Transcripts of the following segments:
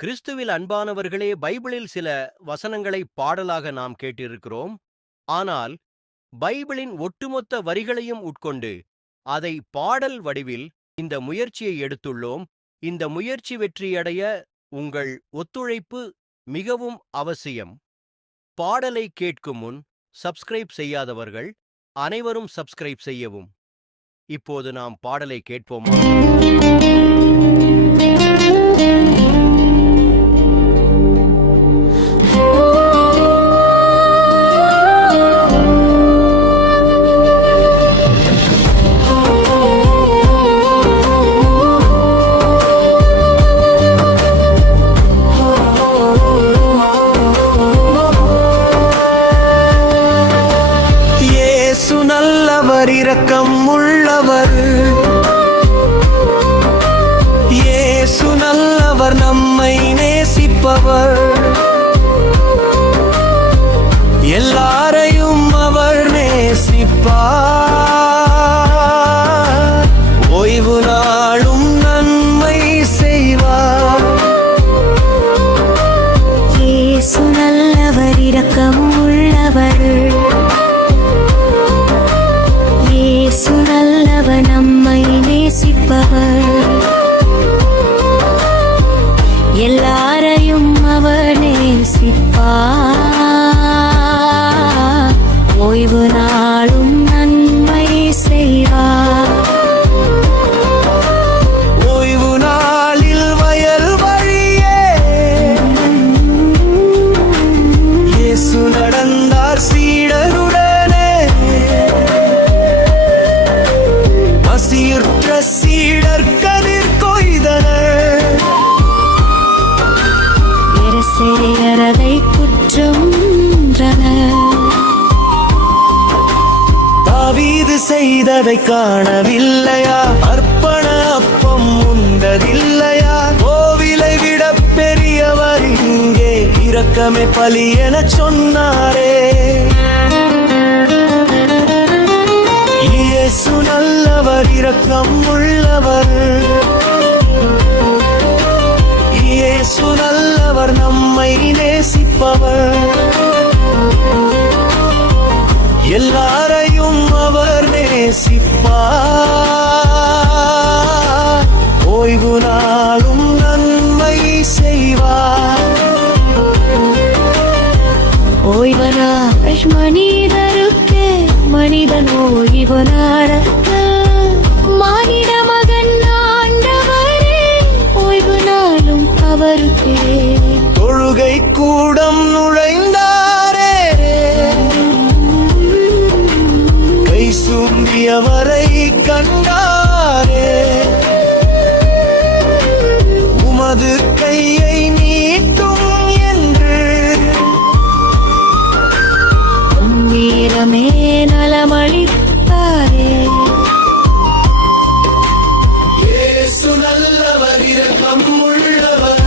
கிறிஸ்துவில் அன்பானவர்களே, பைபிளில் சில வசனங்களை பாடலாக நாம் கேட்டிருக்கிறோம். ஆனால் பைபிளின் ஒட்டுமொத்த வரிகளையும் உட்கொண்டு அதை பாடல் வடிவில் இந்த முயற்சியை எடுத்துள்ளோம். இந்த முயற்சி வெற்றியடைய உங்கள் ஒத்துழைப்பு மிகவும் அவசியம். பாடலை கேட்கும் முன் சப்ஸ்கிரைப் செய்யாதவர்கள் அனைவரும் சப்ஸ்கிரைப் செய்யவும். இப்போது நாம் பாடலை கேட்போமா? இரக்கம் உள்ளவர், இயேசு நல்லவர், நம்மை நேசிப்பவர், எல்லாரையும் அவர் நேசிப்பார், ஓய்வு நாளும் நன்மை செய்வார். இயேசு நல்லவர், இரக்கம் உள்ளவர், இயேசு நல்லவர், நம்மை நேசிப்பவர், எல்லாரையும் அவர் நேசிப்பார், ஓய்வு நாளும் நன்மை செய்வார். ஓய்வு நாளில் வயல் வழியே இயேசு நடந்தார் சீடருடனே, பசியுற்ற சீடர் கதிர் கொய்தனர், அரசை குற்றம்ன்றனர். தாவீது செய்ததை காணவில்லையா? அர்ப்பண அப்பம் உண்டதில்லையா? கோவிலை விட பெரியவர் இங்கே, இரக்கமே பலி என சொன்னாரே. இயேசு நல்லவர், இரக்கம் உள்ளவர், இயேசு நல்லவர், நம்மை நேசிப்பவர், எல்லாரையும் அவர் நேசிப்பார், ஓய்வு நாளும் நன்மை செய்வார். ஓய்வனாய் மனிதருக்கு மனிதன் ஓய்வனார மானிட மகன் ஆண்டவரே, ஓய்வு நாளும் அவருக்கே. தொழுகை கூடம் நுழைந்தாரே, கை சூம்பியவரை கண்டாரே, உமது கையை நீட்டும் என்று வீரமே நலமளித்தாரே. இயேசு நல்லவர், இரக்கம் உள்ளவர்,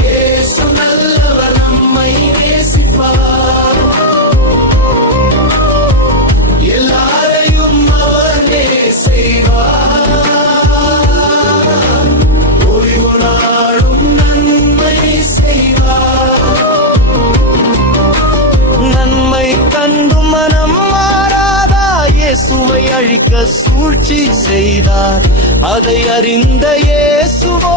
இயேசு நல்லவர், நம்மை நேசிப்பார், எல்லாரையும் அவர் நேசிப்பார், ஓய்வு நாளும் நன்மை செய்வார். நன்மை கண்டு மனம் மாறாதா? இயேசுவை அழிக்க சூழ்ச்சி செய்தார், அதை அறிந்த இயேசுவோ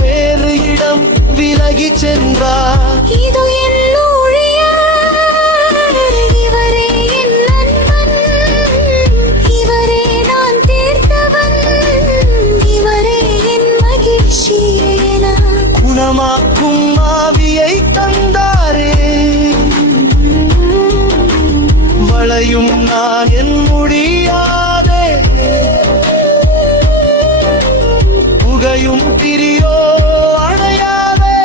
வேறு இடம் விலகி சென்றார். இது என் ஊழியர், இவரே என் நண்பன், இவரே நான் தேர்ந்தவன், இவரே என் மகிழ்ச்சி என குணமாக்கும் ஆவியை தந்தாரே, வளையும் நான் என் முடியாதே, புகையும் பிரியோ அணையாதே,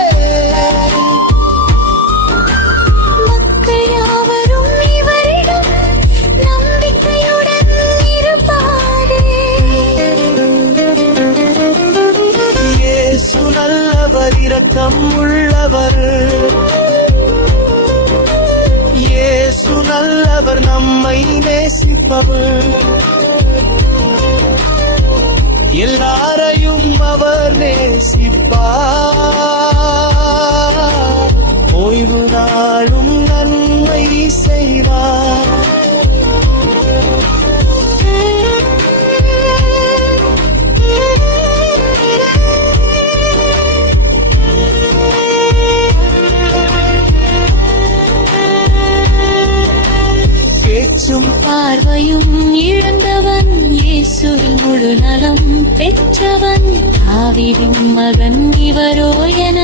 மக்கள் யாவரும் இவரிடம் நம்பிக்கையுடன் இருப்பாரே. இயேசு நல்லவர், இரக்கம் உள்ளவர், இயேசு நல்லவர், நம்மை நேசிப்பவர், எல்லாரையும் அவர் நேசிப்பார். ஓய்வு நாளும் நன்மை செய்வார். பேச்சும் பார்வையும் இழந்தவன் இயேசுவில் முழு நலம் பெற்றவன். தாவீதின் மகன் இவரோ என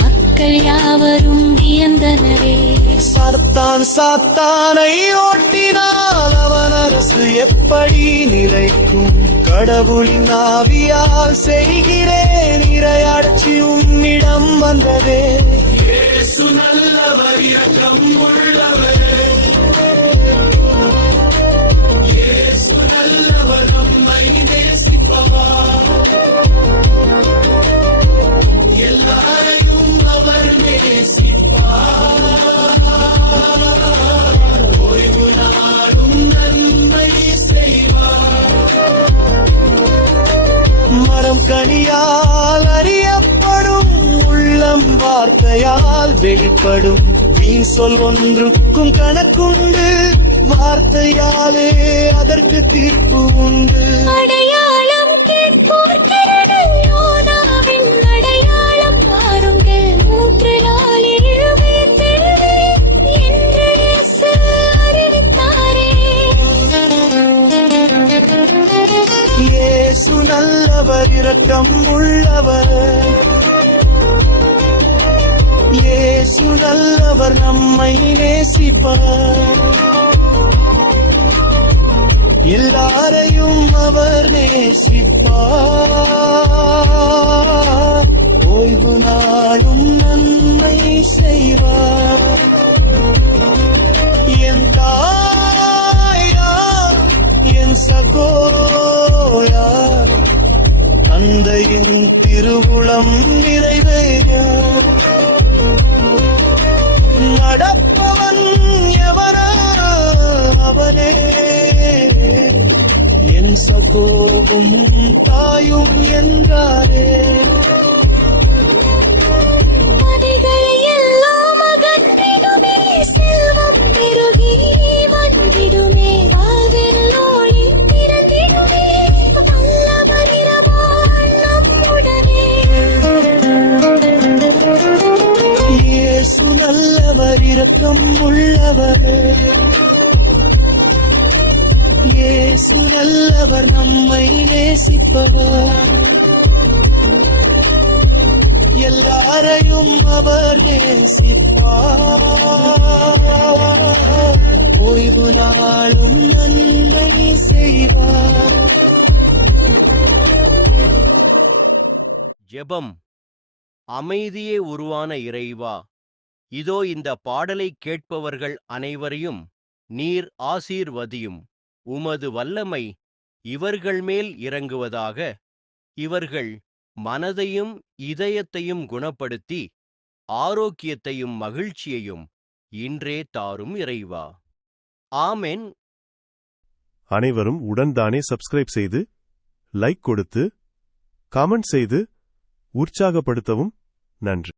மக்கள் யாவரும் வியந்தனரே. சாத்தானை ஓட்டினால் அவன் அரசு எப்படி நிலைக்கும்? கடவுளின் ஆவியால் செய்கிறேன் இறையாட்சி உம்மிடம் வந்ததே. இயேசு நல்லவர், இரக்கம் உள்ளவர். இயேசு நல்லவர், நம்மை நேசிப்பவர். எல்லாரையும் அவர் நேசிப்பார். ஓய்வு நாளும் நன்மை செய்வார். மரம் கனியால் அறியப்படும், உள்ளம் வார்த்தையால் வெளிப்படும். வீண் சொல் ஒன்றுக்கும் கணக்குண்டு, வார்த்தையாலே அதற்கு தீர்ப்பு உண்டு. அடையாளம் கேட்போர் திரள் யோனாவின் அடையாளம் பாருங்கள். 3 நாளில் எழுவேன் என்று இயேசு அறிவித்தாரே. இயேசு நல்லவர், இரக்கம் உள்ளவர். இயேசு நல்லவர், நம்மை நேசிப்பார். எல்லாரையும் அவர் நேசிப்பார். ஓய்வு நாளும் நன்மை செய்வார். என் தாயா, என் சகோதரா, தந்தையின் திருவுளம் நிறைவேற நடப்பவன் எவனோ அவனே என் சகோவும் தாயும் என்றாரே. மதிகள் எல்லாம் அகன்றிடுமே, செல்வம் பெருகி வந்திடுமே. வாழ்வில் ஒளி பிறந்திடுமே, வல்லவர் இரவால் நம்முடனே. இயேசு நல்லவர், இரக்கம் உள்ளவர். இயேசு நல்லவர், நம்மை நேசிப்பவர். எல்லாரையும் அவர் நேசிப்பார். ஓய்வு நாளும் நன்மை செய்வார். ஜெபம். அமைதியே உருவான இறைவா, இதோ இந்த பாடலை கேட்பவர்கள் அனைவரையும் நீர் ஆசீர்வதியும். உமது வல்லமை இவர்கள் மேல் இறங்குவதாக. இவர்கள் மனதையும் இதயத்தையும் குணப்படுத்தி ஆரோக்கியத்தையும் மகிழ்ச்சியையும் இன்றே தாரும் இறைவா. ஆமென். அனைவரும் உடன்தானே சப்ஸ்கிரைப் செய்து, லைக் கொடுத்து, கமெண்ட் செய்து உற்சாகப்படுத்தவும். நன்றி.